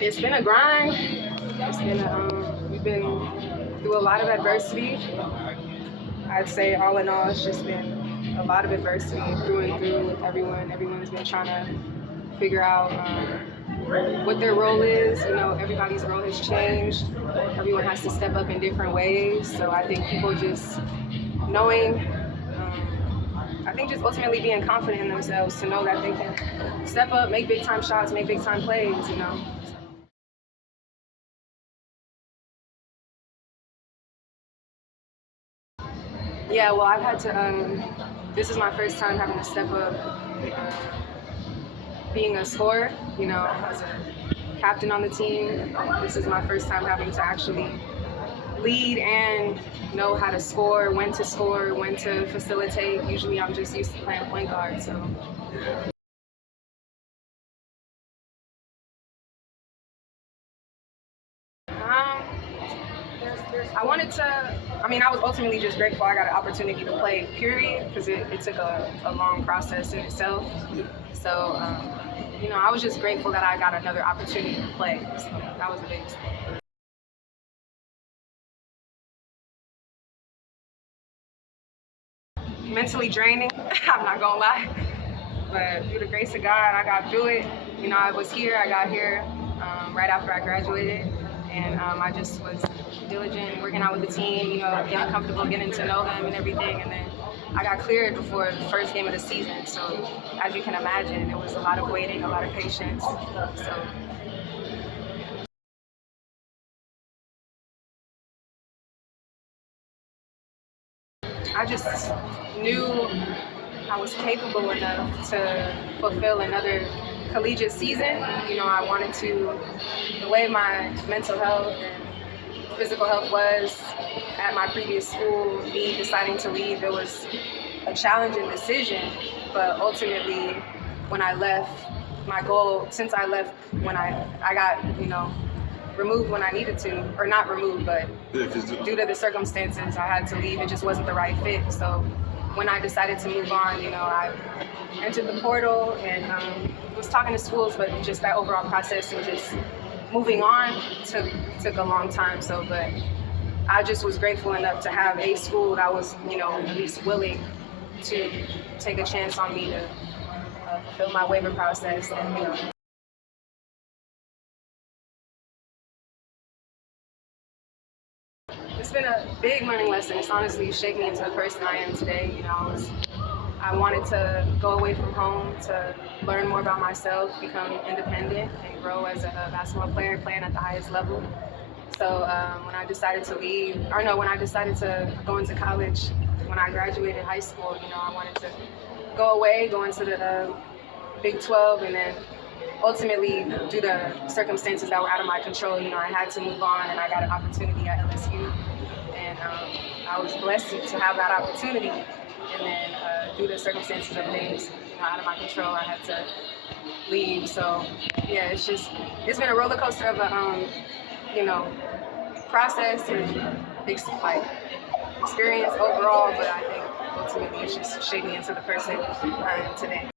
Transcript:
It's been a grind. We've been through a lot of adversity. I'd say all in all, it's just been a lot of adversity through and through with everyone. Everyone's been trying to figure out what their role is. Everybody's role has changed. Everyone has to step up in different ways. So I think people just knowing, I think just ultimately being confident in themselves to know that they can step up, make big time shots, make big time plays, Yeah, well, I've had to, this is my first time having to step up being a scorer, as a captain on the team. This is my first time having to actually lead and know how to score, when to facilitate. Usually I'm just used to playing point guard, so. I was ultimately just grateful I got an opportunity to play, period, because it took a long process in itself. So, I was just grateful that I got another opportunity to play. So that was the biggest thing. Mentally draining, I'm not gonna lie. But through the grace of God, I got through it. I got here right after I graduated. And I just was diligent, working out with the team, getting comfortable, getting to know them and everything. And then I got cleared before the first game of the season. So as you can imagine, it was a lot of waiting, a lot of patience. So. I just knew I was capable enough to fulfill another collegiate season. I wanted to, the way my mental health and physical health was at my previous school, me deciding to leave, it was a challenging decision. But ultimately, when I left, my goal, since I left when I got, removed when I needed to, or not removed, but due to the circumstances, I had to leave. It just wasn't the right fit. So when I decided to move on, I entered the portal and was talking to schools, but just that overall process and just moving on took a long time. So, but I just was grateful enough to have a school that was, at least willing to take a chance on me to fulfill my waiver process and, It's been a big learning lesson. It's honestly shaped me into the person I am today. I wanted to go away from home to learn more about myself, become independent, and grow as a basketball player, playing at the highest level. So when I decided to go into college, when I graduated high school, I wanted to go away, go into the Big 12, and then ultimately, due to circumstances that were out of my control, I had to move on, and I got an opportunity at LSU. And I was blessed to have that opportunity. And then due to circumstances of things out of my control, I had to leave. So yeah, it's been a roller coaster of a process and experience overall. But I think ultimately it's just shaped me into the person I am today.